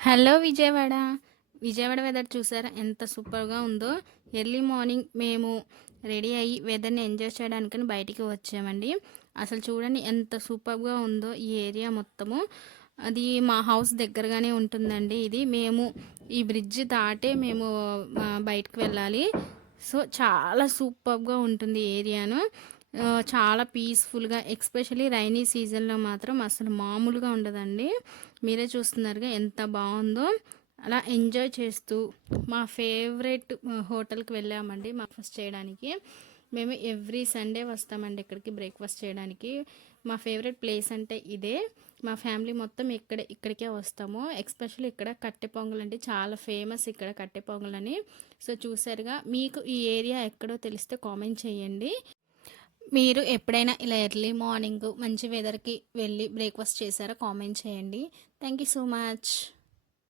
Hello Vijayawada. Vijayawada weather చూసారా ఎంత సూపర్‌గా ఉందో. ఎర్లీ మార్నింగ్ మేము రెడీ అయ్యి వెదర్‌ని ఎంజాయ్ చేయడానికని బయటికి వచ్చామండి. అసలు చూడండి ఎంత సూపర్‌గా ఉందో ఈ ఏరియా మొత్తము. అది మా హౌస్ దగ్గరగానే ఉంటుందండి ఇది. మేము ఈ బ్రిడ్జ్ దాటే మేము బయటికి వెళ్ళాలి. సో, చాలా సూపర్‌గా ఉంటుంది ఈ ఏరియాను. చాలా పీస్‌ఫుల్‌గా ఎస్పెషల్లీ రైనీ సీజన్‌లో మాత్రం అసలు మామూలుగా ఉండదండి. మీరే చూస్తున్నారుగా ఎంత బావుందో. అలా ఎంజాయ్ చేస్తూ మా ఫేవరెట్ హోటల్‌కి వెళ్ళామండి బ్రేక్‌ఫాస్ట్ చేయడానికి. మేము ఎవ్రీ సండే వస్తామండి ఇక్కడికి బ్రేక్‌ఫాస్ట్ చేయడానికి. మా ఫేవరెట్ ప్లేస్ అంటే ఇదే. మా ఫ్యామిలీ మొత్తం ఇక్కడికే వస్తాము. ఎస్పెషల్లీ ఇక్కడ కట్టె పొంగలండి చాలా ఫేమస్ ఇక్కడ కట్టె పొంగలని. సో, చూసారుగా. మీకు ఈ ఏరియా ఎక్కడో తెలిస్తే కామెంట్ చేయండి. మీరు ఎప్పుడైనా ఇలా ఎర్లీ మార్నింగ్ మంచి వెదర్‌కి వెళ్ళి బ్రేక్‌ఫాస్ట్ చేశారా? కామెంట్ చేయండి. Thank you so much.